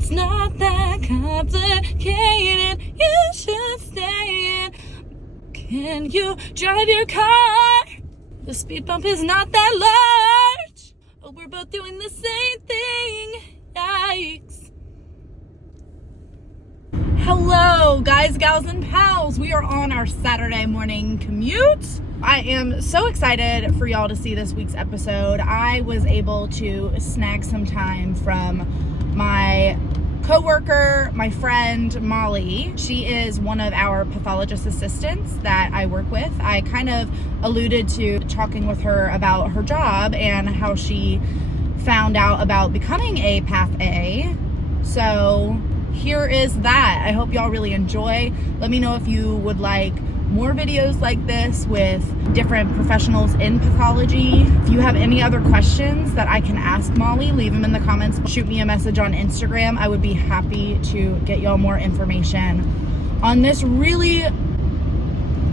It's not that complicated. You should stay in. Can you drive your car? The speed bump is not that large. Oh, we're both doing the same thing. Yikes. Hello, guys, gals, and pals. We are on our Saturday morning commute. I am so excited for y'all to see this week's episode. I was able to snag some time from my coworker, my friend Molly. She is one of our pathologist assistants that I work with. I kind of alluded to talking with her about her job and how she found out about becoming a Path A. So here is that. I hope y'all really enjoy. Let me know if you would like more videos like this with different professionals in pathology. If you have any other questions that I can ask Molly, leave them in the comments. Shoot me a message on Instagram. I would be happy to get y'all more information on this really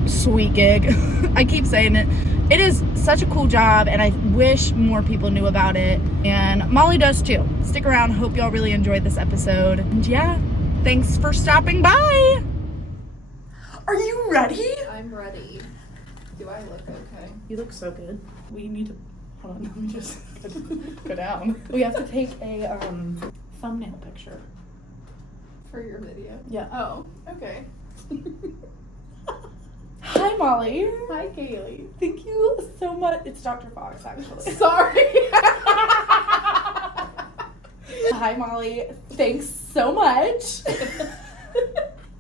sweet gig. I keep saying it. It is such a cool job, and I wish more people knew about it. And Molly does too. Stick around. Hope y'all really enjoyed this episode. And yeah, thanks for stopping by. Are you ready? I'm ready. Do I look okay? You look so good. We need to, hold on, let me just go down. We have to take a thumbnail picture. For your video? Yeah. Oh, okay. Hi, Molly. Hi, Kaylee. Thank you so much. It's Dr. Fox, actually. Sorry. Hi, Molly. Thanks so much.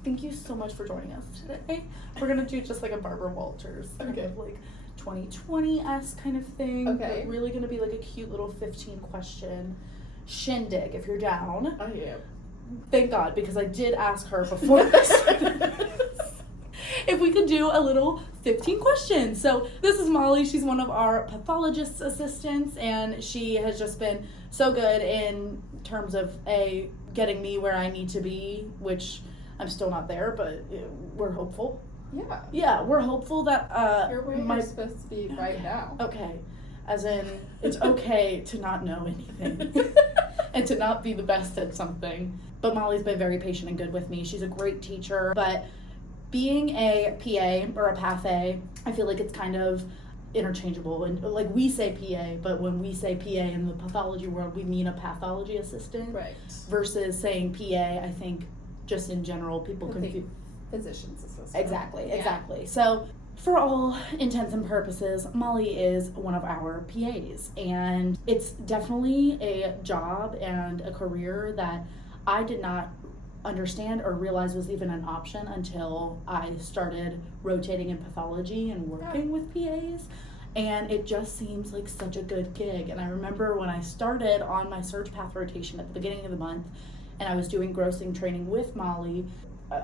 Thank you so much for joining us today. We're gonna do just like a Barbara Walters kind of like 2020-esque kind of thing. Okay. But really gonna be like a cute little 15-question shindig if you're down. I am. Thank God, because I did ask her before this if we could do a little 15 questions. So this is Molly. She's one of our pathologist assistants, and she has just been so good in terms of getting me where I need to be, which I'm still not there, but we're hopeful. Yeah. Yeah, we're hopeful that You're where you're supposed to be right now. Okay. As in, it's okay to not know anything and to not be the best at something. But Molly's been very patient and good with me. She's a great teacher. But being a PA or a Path A, I feel like it's kind of interchangeable. And like we say PA, but when we say PA in the pathology world, we mean a pathology assistant. Right. Versus saying PA, I think just in general, people confuse. Physician's assistant. Exactly. So for all intents and purposes, Molly is one of our PAs, and it's definitely a job and a career that I did not understand or realize was even an option until I started rotating in pathology and working with PAs. And it just seems like such a good gig. And I remember when I started on my surge path rotation at the beginning of the month, and I was doing grossing training with Molly,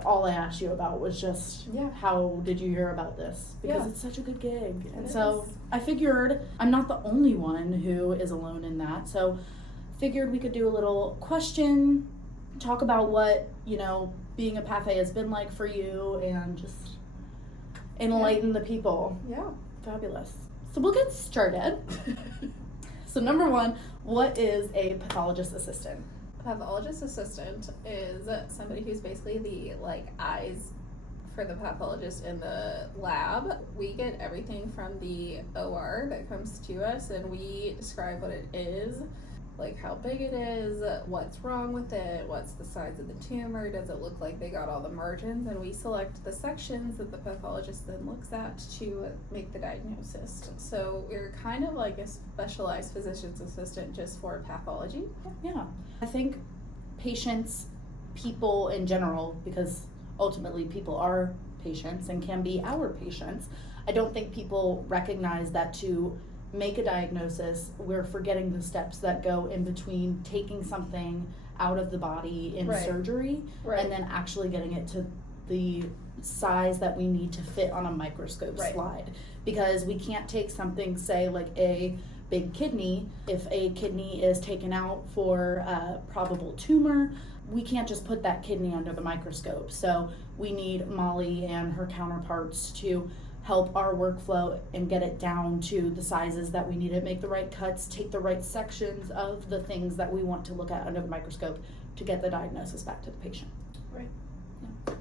all I asked you about was just, how did you hear about this? Because it's such a good gig. And so I figured I'm not the only one who is alone in that. So figured we could do a little question, talk about what, being a Path A has been like for you, and just enlighten the people. Yeah. Fabulous. So we'll get started. So number one, what is a pathologist assistant? Pathologist assistant is somebody who's basically the eyes for the pathologist in the lab. We get everything from the OR that comes to us, and we describe what it is, like how big it is, what's wrong with it, what's the size of the tumor, does it look like they got all the margins, and we select the sections that the pathologist then looks at to make the diagnosis. So we're kind of like a specialized physician's assistant just for pathology. Yeah. I think patients, people in general, because ultimately people are patients and can be our patients, I don't think people recognize that to make a diagnosis, we're forgetting the steps that go in between taking something out of the body in surgery and then actually getting it to the size that we need to fit on a microscope slide. Because we can't take something, say like a big kidney, if a kidney is taken out for a probable tumor, we can't just put that kidney under the microscope. So we need Molly and her counterparts to help our workflow and get it down to the sizes that we need to make the right cuts, take the right sections of the things that we want to look at under the microscope to get the diagnosis back to the patient. Right. Yeah.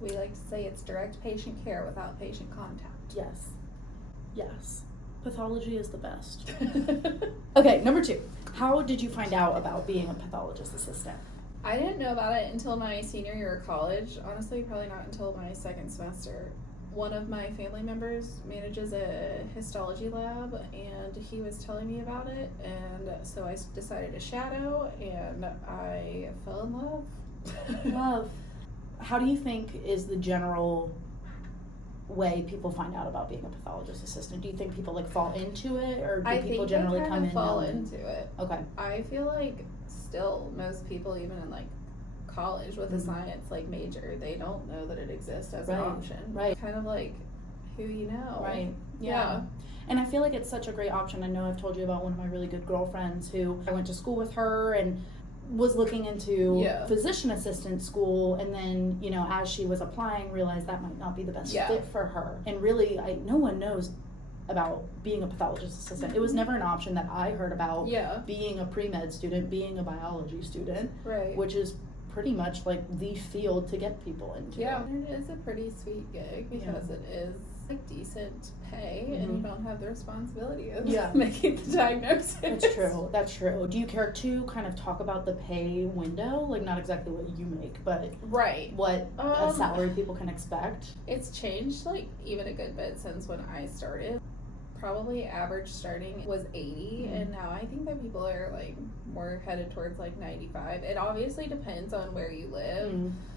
We like to say it's direct patient care without patient contact. Yes. Yes. Pathology is the best. Okay, number 2. How did you find out about being a pathologist assistant? I didn't know about it until my senior year of college. Honestly, probably not until my second semester. One of my family members manages a histology lab, and he was telling me about it, and so I decided to shadow, and I fell in love. Love. How do you think is the general way people find out about being a pathologist assistant? Do you think people like fall into it, or do people generally come in fall knowing? into it? Okay. I feel like still most people, even in like college with a science like major, they don't know that it exists as an option. Right. Kind of like who you know. Right. Yeah. And I feel like it's such a great option. I know I've told you about one of my really good girlfriends who I went to school with her and was looking into physician assistant school, and then, you know, as she was applying, realized that might not be the best fit for her. And really, no one knows about being a pathologist assistant. It was never an option that I heard about. Being a pre-med student, being a biology student, which is pretty much like the field to get people into. It is a pretty sweet gig because it is like decent pay, and you don't have the responsibility of making the diagnosis. That's true. Do you care to kind of talk about the pay window? Like, not exactly what you make, but what a salary people can expect? It's changed like even a good bit since when I started. Probably average starting was 80, and now I think that people are like more headed towards like 95. It obviously depends on where you live.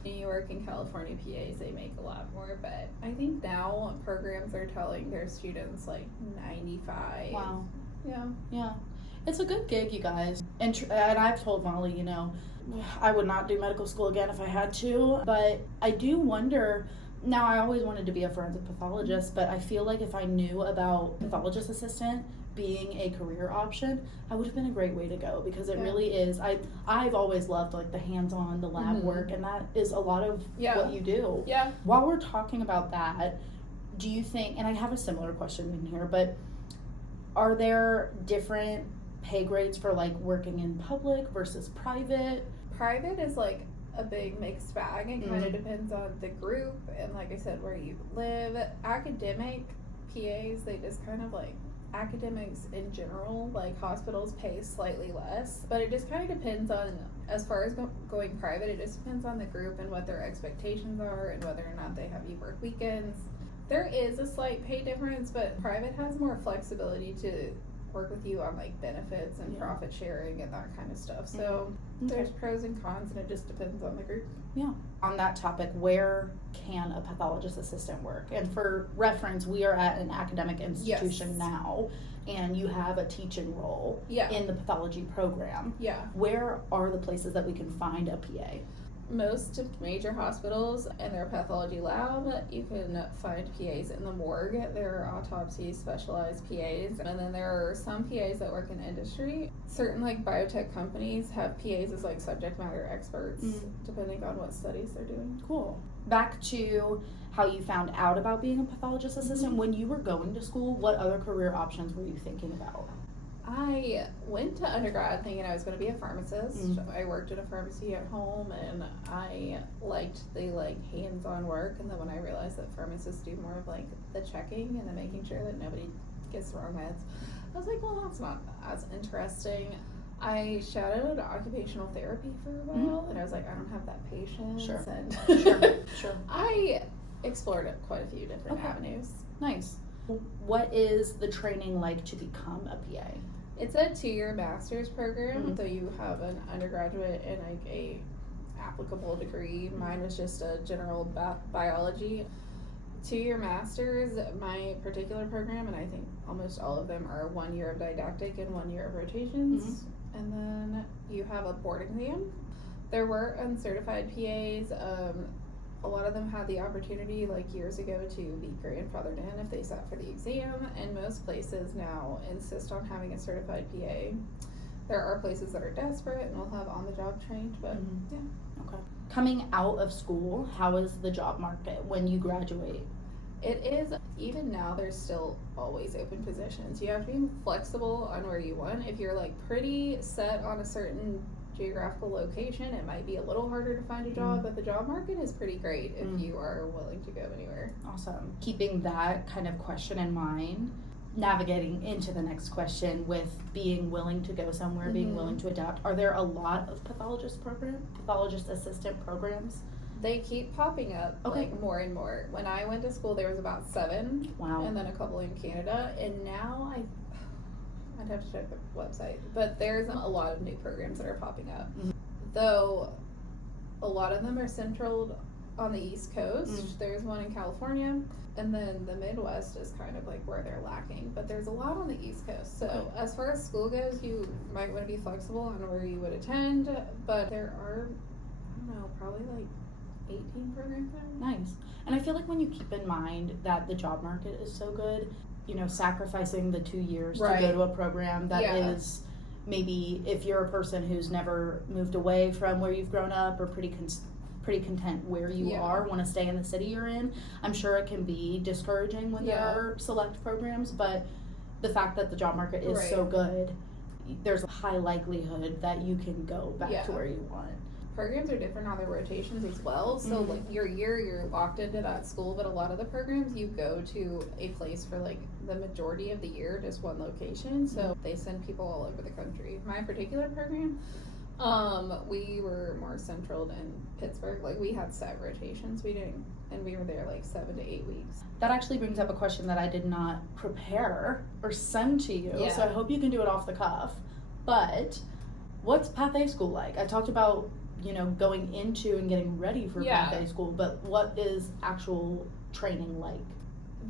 New York and California PAs, they make a lot more, but I think now programs are telling their students like 95. Wow. Yeah. It's a good gig, you guys. And I've told Molly, you know, I would not do medical school again if I had to, but I do wonder. Now, I always wanted to be a forensic pathologist, but I feel like if I knew about pathologist assistant being a career option, I would have been a great way to go, because it really is. I've always loved like the hands-on, the lab work, and that is a lot of what you do. While we're talking about that, do you think, and I have a similar question in here, but are there different pay grades for like working in public versus private? Private is like a big mixed bag. It kind of depends on the group and, like I said, where you live. Academic PAs, they just kind of like academics in general, like hospitals pay slightly less, but it just kind of depends on, as far as going private, it just depends on the group and what their expectations are and whether or not they have you work weekends. There is a slight pay difference, but private has more flexibility to work with you on like benefits and profit sharing and that kind of stuff. So there's pros and cons, and it just depends on the group. On that topic, where can a pathologist assistant work? And for reference, we are at an academic institution now, and you have a teaching role in the pathology program. Where are the places that we can find a PA? Most major hospitals and their pathology lab, you can find PAs in the morgue. There are autopsy specialized PAs, and then there are some PAs that work in industry. Certain like biotech companies have PAs as like subject matter experts, depending on what studies they're doing. Cool. Back to how you found out about being a pathologist assistant. When you were going to school, what other career options were you thinking about? I went to undergrad thinking I was going to be a pharmacist. I worked at a pharmacy at home, and I liked the like hands-on work. And then when I realized that pharmacists do more of like the checking and the making sure that nobody gets the wrong meds, I was like, well, that's not as interesting. I shadowed occupational therapy for a while, and I was like, I don't have that patience. Sure. I explored quite a few different avenues. Nice. What is the training like to become a PA? It's a 2-year master's program, so you have an undergraduate and like a applicable degree. Mine was just a general biology. 2-year master's, my particular program, and I think almost all of them are 1 year of didactic and 1 year of rotations. And then you have a board exam. There were uncertified PAs. A lot of them had the opportunity, like years ago, to be grandfathered in if they sat for the exam, and most places now insist on having a certified PA. There are places that are desperate and will have on-the-job trained, but Okay. Coming out of school, how is the job market when you graduate? It is, even now, there's still always open positions. You have to be flexible on where you want. If you're like pretty set on a certain geographical location, it might be a little harder to find a job, but the job market is pretty great if you are willing to go anywhere. Awesome. Keeping that kind of question in mind, navigating into the next question with being willing to go somewhere, being willing to adapt, are there a lot of pathologist assistant programs? They keep popping up like more and more. When I went to school, there was about 7. Wow. And then a couple in Canada. And now I'd have to check the website. But there's a lot of new programs that are popping up. Though a lot of them are centered on the East Coast. There's one in California. And then the Midwest is kind of like where they're lacking. But there's a lot on the East Coast. So as far as school goes, you might want to be flexible on where you would attend. But there are, I don't know, probably like 18 programs there. Nice. And I feel like when you keep in mind that the job market is so good, you know, sacrificing the 2 years to go to a program that is maybe, if you're a person who's never moved away from where you've grown up or pretty content where you are, want to stay in the city you're in, I'm sure it can be discouraging when there are select programs, but the fact that the job market is so good, there's a high likelihood that you can go back to where you want. Programs are different on their rotations as well. So like your year, you're locked into that school, but a lot of the programs you go to a place for like the majority of the year, just one location. So they send people all over the country. My particular program, we were more central in Pittsburgh. Like we had set rotations. We didn't, and we were there like 7 to 8 weeks. That actually brings up a question that I did not prepare or send to you. So I hope you can do it off the cuff. But what's Path A school like? I talked about, you know, going into and getting ready for Path A school, but what is actual training like?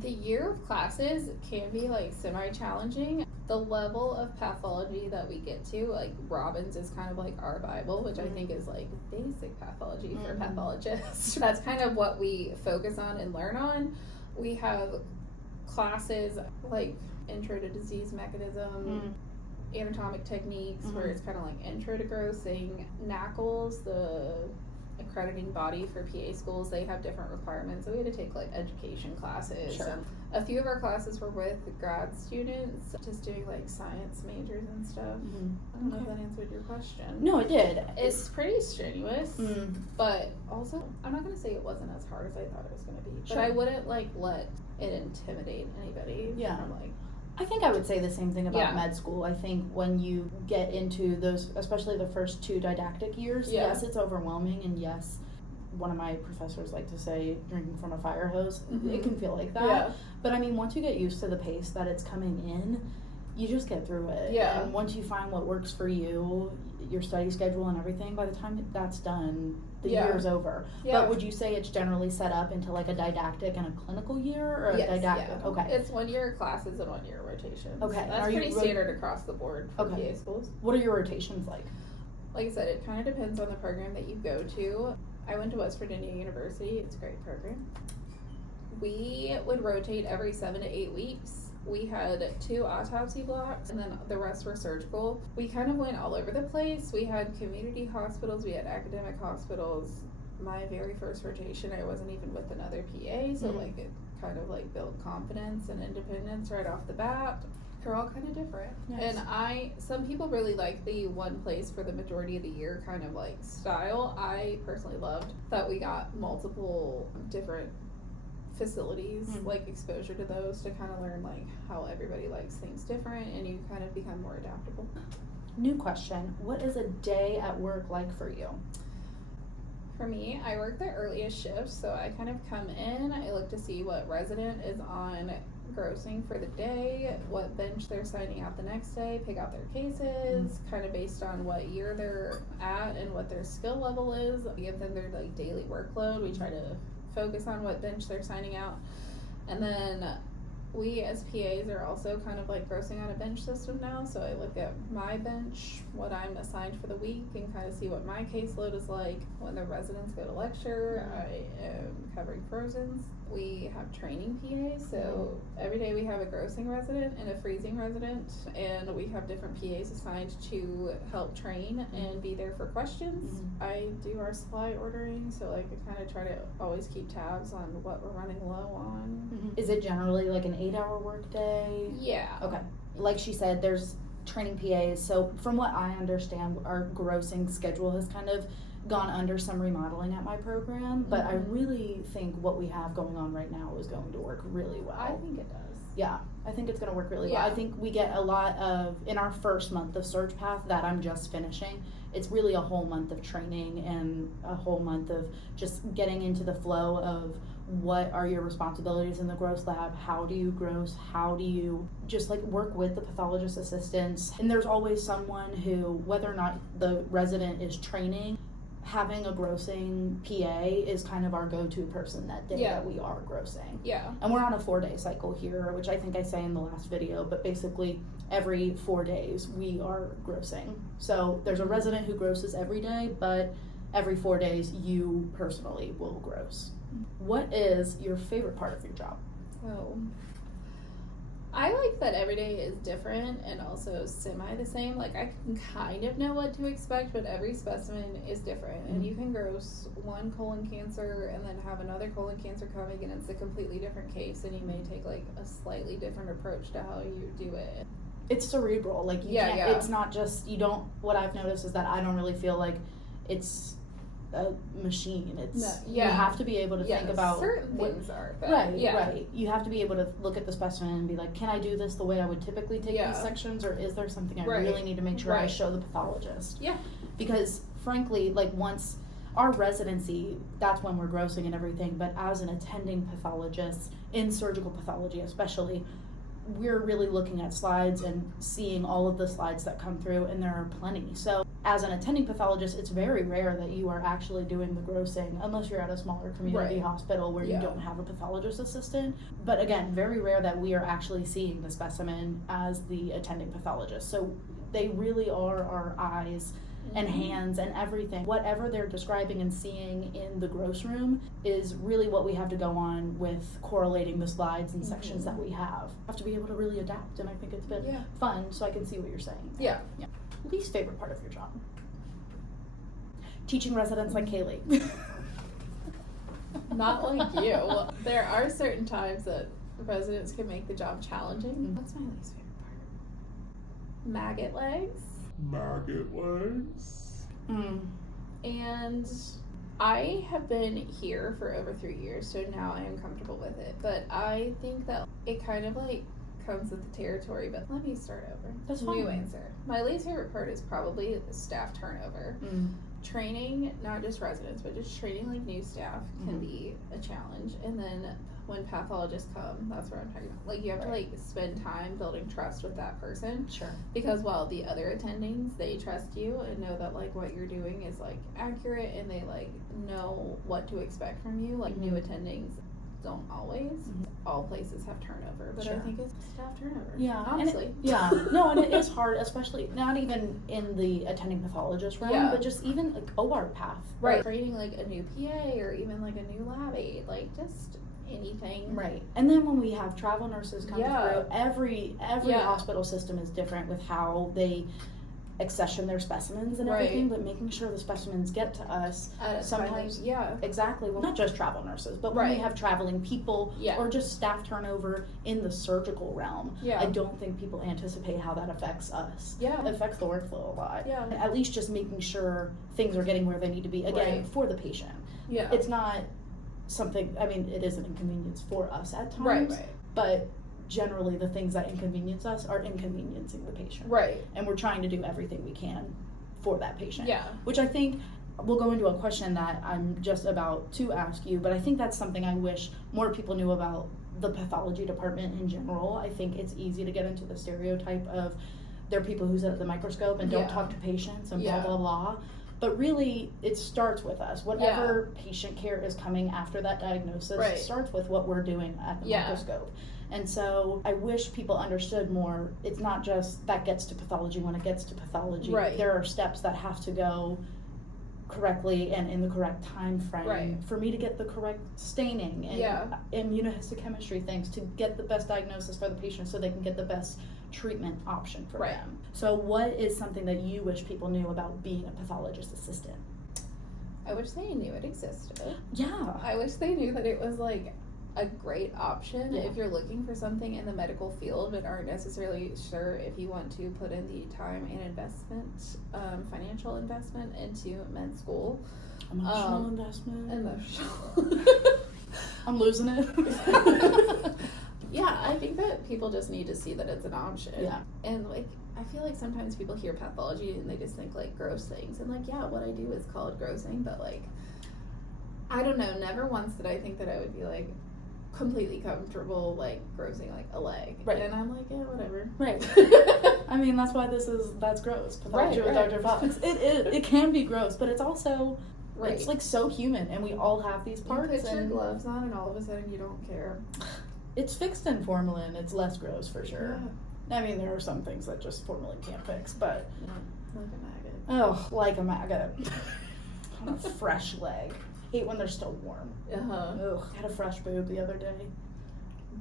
The year of classes can be like semi-challenging. The level of pathology that we get to, like Robbins is kind of like our Bible, which I think is like basic pathology for pathologists. That's kind of what we focus on and learn on. We have classes like intro to disease mechanism, anatomic techniques, where it's kind of like intro to grossing. NACLS, the accrediting body for PA schools, they have different requirements, so we had to take like education classes. A few of our classes were with grad students, just doing like science majors and stuff. I don't know if that answered your question. No, it did. It's pretty strenuous, but also I'm not going to say it wasn't as hard as I thought it was going to be, but I wouldn't like let it intimidate anybody. I think I would say the same thing about med school. I think when you get into those, especially the first 2 didactic years, yes, it's overwhelming, and yes, one of my professors like to say, drinking from a fire hose, it can feel like that. But I mean, once you get used to the pace that it's coming in, you just get through it. And once you find what works for you, your study schedule and everything, by the time that's done, the year's over. But would you say it's generally set up into like a didactic and a clinical year, or a didactic? Okay. It's 1 year classes and 1 year rotations. Okay. That's pretty standard across the board for PA schools. What are your rotations like? Like I said, it kind of depends on the program that you go to. I went to West Virginia University. It's a great program. We would rotate every 7 to 8 weeks. We had 2 autopsy blocks, and then the rest were surgical. We kind of went all over the place. We had community hospitals, we had academic hospitals. My very first rotation, I wasn't even with another PA, so like it kind of like built confidence and independence right off the bat. They're all kind of different. And some people really like the one place for the majority of the year kind of like style. I personally loved that we got multiple different facilities, like exposure to those, to kind of learn like how everybody likes things different, and you kind of become more adaptable. New question. What is a day at work like for you? For me, I work the earliest shifts, so I kind of come in, I look to see what resident is on grossing for the day, what bench they're signing out the next day, pick out their cases, kind of based on what year they're at and what their skill level is. We give them their like daily workload. We try to focus on what bench they're signing out, and then we as PAs are also kind of like grossing on a bench system now. So I look at my bench, what I'm assigned for the week, and kind of see what my caseload is like. When the residents go to lecture, I am covering frozens. We have training PAs, so every day we have a grossing resident and a freezing resident, and we have different PAs assigned to help train and be there for questions. I do our supply ordering, so like I kind of try to always keep tabs on what we're running low on. Is it generally like an 8-hour workday? Yeah. Okay. Like she said, there's training PAs. So from what I understand, our grossing schedule has kind of gone under some remodeling at my program, but I really think what we have going on right now is going to work really well. I think it does. Yeah, I think it's going to work really well. I think we get a lot of, in our first month of Surge Path that I'm just finishing, it's really a whole month of training and a whole month of just getting into the flow of what are your responsibilities in the gross lab, how do you gross, how do you just like work with the pathologist assistants. And there's always someone who, whether or not the resident is training, having a grossing PA is kind of our go-to person that day that we are grossing. Yeah. And we're on a 4-day cycle here, which I think I say in the last video, but basically every 4 days we are grossing. So there's a resident who grosses every day, but every 4 days you personally will gross. What is your favorite part of your job? Oh. I like that every day is different and also semi the same. Like I can kind of know what to expect, but every specimen is different. And you can gross one colon cancer and then have another colon cancer coming and it's a completely different case, and you may take like a slightly different approach to how you do it. It's cerebral. Like you can't, it's not just, you don't, what I've noticed is that I don't really feel like it's a machine. It's you have to be able to think about certain things are, but right. You have to be able to look at the specimen and be like, can I do this the way I would typically take these sections, or is there something I really need to make sure I show the pathologist? Yeah. Because frankly, like once our residency, that's when we're grossing and everything, but as an attending pathologist in surgical pathology especially, we're really looking at slides and seeing all of the slides that come through, and there are plenty. So as an attending pathologist, it's very rare that you are actually doing the grossing unless you're at a smaller community hospital where you don't have a pathologist assistant. But again, very rare that we are actually seeing the specimen as the attending pathologist. So they really are our eyes and hands and everything. Whatever they're describing and seeing in the gross room is really what we have to go on with correlating the slides and sections that we have. I have to be able to really adapt, and I think it's been fun, so I can see what you're saying. Yeah. Least favorite part of your job? Teaching residents like Kaylee. Not like you. There are certain times that residents can make the job challenging. What's my least favorite part? Maggot legs. And I have been here for over 3 years, so now I am comfortable with it. But I think that it kind of like comes with the territory. But let me start over. That's fine. New answer. My least favorite part is probably staff turnover. Training, not just residents, but just training like new staff can be a challenge. And then when pathologists come, that's what I'm talking about. Like you have to like spend time building trust with that person. Sure. Because while the other attendings, they trust you and know that like what you're doing is like accurate, and they like know what to expect from you. Like new attendings don't always. All places have turnover, but I think it's staff turnover. Yeah, honestly. And it is hard, especially not even in the attending pathologist realm, but just even like OR path. Right. Training like a new PA or even like a new lab aide, like just anything. Right. And then when we have travel nurses come through, every hospital system is different with how they accession their specimens and everything, but making sure the specimens get to us sometimes exactly, well, not just travel nurses, but when we have traveling people or just staff turnover in the surgical realm, I don't think people anticipate how that affects us. It affects the workflow a lot. At least just making sure things are getting where they need to be, again, for the patient. It's not something, I mean, it is an inconvenience for us at times, but generally the things that inconvenience us are inconveniencing the patient. And we're trying to do everything we can for that patient. Which I think we'll go into a question that I'm just about to ask you, but I think that's something I wish more people knew about the pathology department in general. I think it's easy to get into the stereotype of there are people who sit at the microscope and don't talk to patients and blah, blah, blah. But really, it starts with us. Whatever patient care is coming after that diagnosis starts with what we're doing at the microscope. And so I wish people understood more. It's not just that gets to pathology when it gets to pathology. Right. There are steps that have to go correctly and in the correct time frame for me to get the correct staining and immunohistochemistry things to get the best diagnosis for the patient so they can get the best treatment option for them. So what is something that you wish people knew about being a pathologist assistant? I wish they knew it existed. Yeah. I wish they knew that it was like a great option if you're looking for something in the medical field but aren't necessarily sure if you want to put in the time and investment, financial investment into med school. Emotional investment. Emotional. I'm losing it. Yeah, I think that people just need to see that it's an option. Yeah. And like, I feel like sometimes people hear pathology and they just think like gross things. And like, yeah, what I do is called grossing, but like, I don't know, never once did I think that I would be like completely comfortable like grossing like a leg. Right. And I'm like, yeah, whatever. Right. I mean, that's why that's gross. Pathology with Dr. Fox. It can be gross, but it's also it's like so human, and we all have these parts. You put your gloves on and all of a sudden you don't care. It's fixed in formalin. It's less gross for sure. Yeah. I mean, there are some things that just formalin can't fix, but like a maggot. Oh, like a maggot on a fresh leg. Hate when they're still warm. Ugh, I had a fresh boob the other day.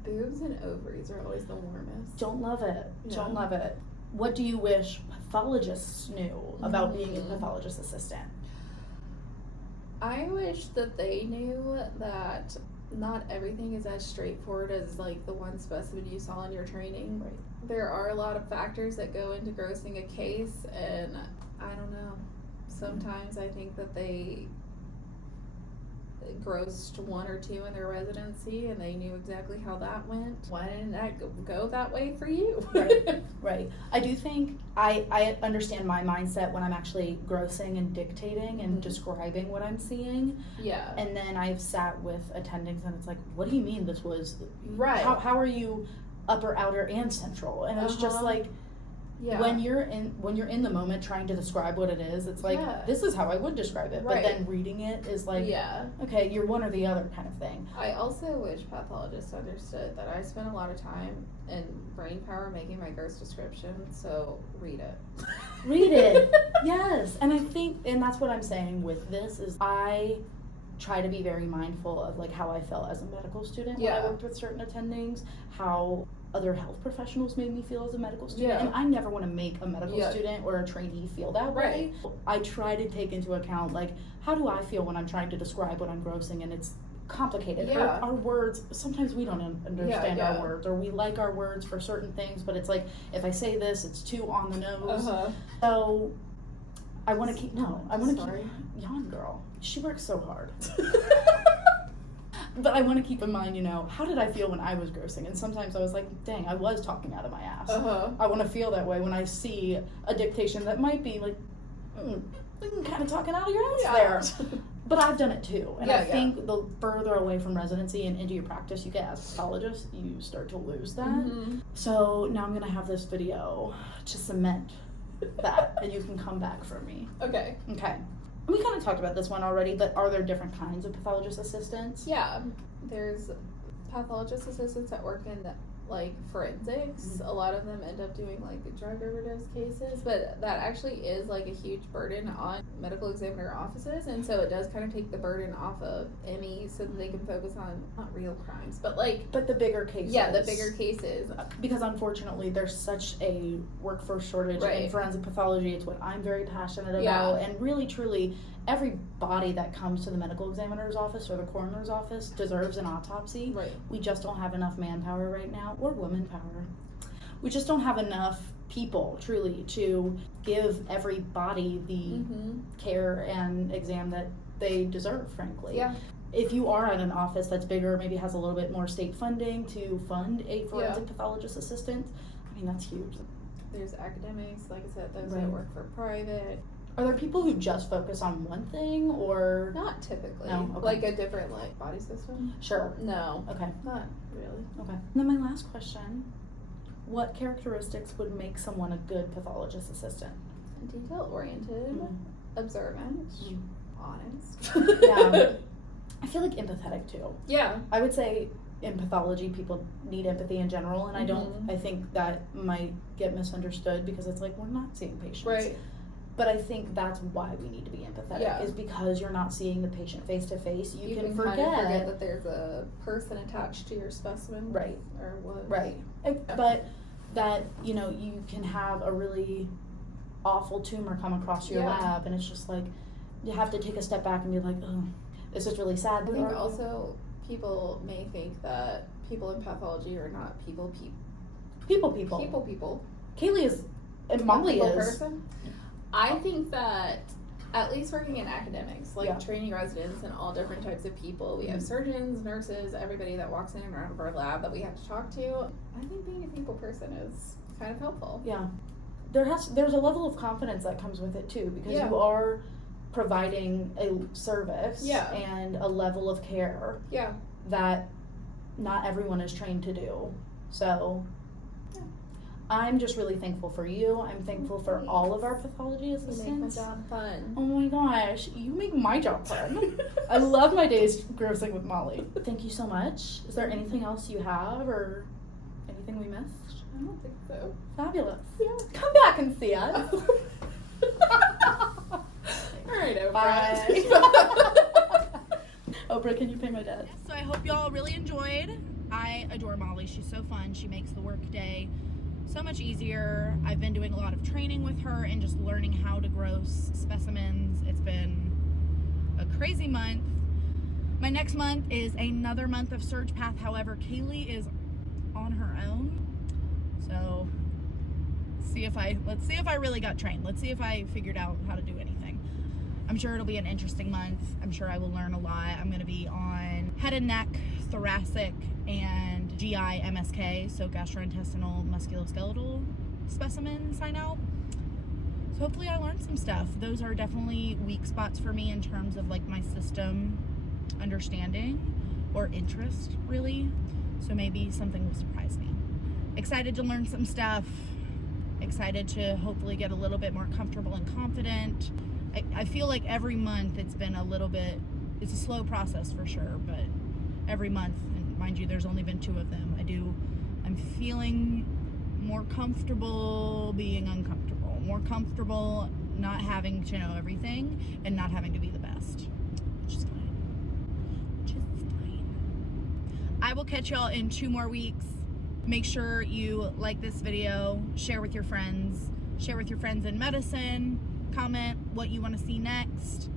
Boobs and ovaries are always the warmest. Don't love it. Yeah. Don't love it. What do you wish pathologists knew about being a pathologist assistant? I wish that they knew that not everything is as straightforward as like the one specimen you saw in your training. Right. There are a lot of factors that go into grossing a case, and I don't know. Sometimes I think that they grossed one or two in their residency and they knew exactly how that went. Why didn't that go that way for you? Right. I do think I understand my mindset when I'm actually grossing and dictating and describing what I'm seeing. Yeah. And then I've sat with attendings and it's like, what do you mean this was how are you upper, outer, and central? And it's just like when you're in the moment trying to describe what it is, it's like this is how I would describe it. But then reading it is like okay, you're one or the other kind of thing. I also wish pathologists understood that I spend a lot of time and brain power making my gross description, so read it. Read it. Yes. And I think, and that's what I'm saying with this is I try to be very mindful of like how I felt as a medical student when I worked with certain attendings, how other health professionals made me feel as a medical student, and I never want to make a medical student or a trainee feel that way. I try to take into account like how do I feel when I'm trying to describe what I'm grossing, and it's complicated. Our words, sometimes we don't understand our words, or we like our words for certain things, but it's like if I say this, it's too on the nose. So I want to keep yawn girl. She works so hard. But I want to keep in mind, how did I feel when I was grossing? And sometimes I was like, dang, I was talking out of my ass. I want to feel that way when I see a dictation that might be like, kind of talking out of your ass there. But I've done it too. And I think the further away from residency and into your practice you get as a pathologist, you start to lose that. So now I'm going to have this video to cement that, and you can come back for me. Okay. We kind of talked about this one already, but are there different kinds of pathologist assistants? Yeah, there's pathologist assistants that work in like forensics. A lot of them end up doing like drug overdose cases, but that actually is like a huge burden on medical examiner offices, and so it does kind of take the burden off of MEs so that they can focus on not real crimes, but the bigger cases. Yeah, the bigger cases. Because unfortunately there's such a workforce shortage in forensic pathology. It's what I'm very passionate about, and really truly every body that comes to the medical examiner's office or the coroner's office deserves an autopsy. We just don't have enough manpower right now, or woman power. We just don't have enough people truly to give every body the care and exam that they deserve, frankly. If you are at an office that's bigger, maybe has a little bit more state funding to fund a forensic pathologist assistant, I mean, that's huge. There's academics, like I said, those that work for private. Are there people who just focus on one thing, or? Not typically. No? Okay. Like a different body system? Sure. No. Okay. Not really. Okay. And then my last question, what characteristics would make someone a good pathologist assistant? Detail oriented. observant, honest. Yeah. I feel like empathetic too. Yeah. I would say in pathology, people need empathy in general, and I think that might get misunderstood because it's like, we're not seeing patients. Right. But I think that's why we need to be empathetic, is because you're not seeing the patient face to face. You can forget. Kind of forget that there's a person attached to your specimen. Right. Or what. Right. But that, you know, you can have a really awful tumor come across your lab, and it's just like, you have to take a step back and be like, oh, this is really sad. I think also people may think that people in pathology are not people. Kaylee is, and Molly is. Person. I think that at least working in academics, like training residents and all different types of people, we have surgeons, nurses, everybody that walks in and out of our lab that we have to talk to. I think being a people person is kind of helpful. Yeah. There's a level of confidence that comes with it too, because you are providing a service and a level of care that not everyone is trained to do. So I'm just really thankful for you. I'm thankful for all of our pathology assistants. You make my job fun. Oh my gosh, you make my job fun. I love my days grossing with Molly. Thank you so much. Is there anything else you have or anything we missed? I don't think so. Fabulous. Yeah. Come back and see us. All right, Oprah. Bye. Oprah, can you pay my debt? So I hope y'all really enjoyed. I adore Molly. She's so fun. She makes the work day so much easier. I've been doing a lot of training with her and just learning how to gross specimens. It's been a crazy month. My next month is another month of Surge Path. However, Kaylee is on her own. So let's see if I really got trained. Let's see if I figured out how to do anything. I'm sure it'll be an interesting month. I'm sure I will learn a lot. I'm going to be on head and neck, thoracic, and GI MSK, so gastrointestinal musculoskeletal specimens I know. So hopefully I learned some stuff. Those are definitely weak spots for me in terms of like my system understanding or interest, really. So maybe something will surprise me. Excited to learn some stuff. Excited to hopefully get a little bit more comfortable and confident. I feel like every month it's been a little bit, it's a slow process for sure, but every month, and mind you, there's only been 2 of them, I'm feeling more comfortable being uncomfortable, more comfortable not having to know everything and not having to be the best, which is fine. I will catch y'all in 2 more weeks. Make sure you like this video, share with your friends in medicine, comment what you want to see next.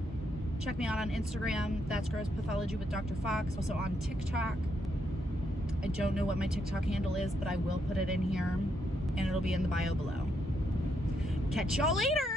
Check me out on Instagram. That's Gross Pathology with Dr. Fox. Also on TikTok. I don't know what my TikTok handle is, but I will put it in here, and it'll be in the bio below. Catch y'all later!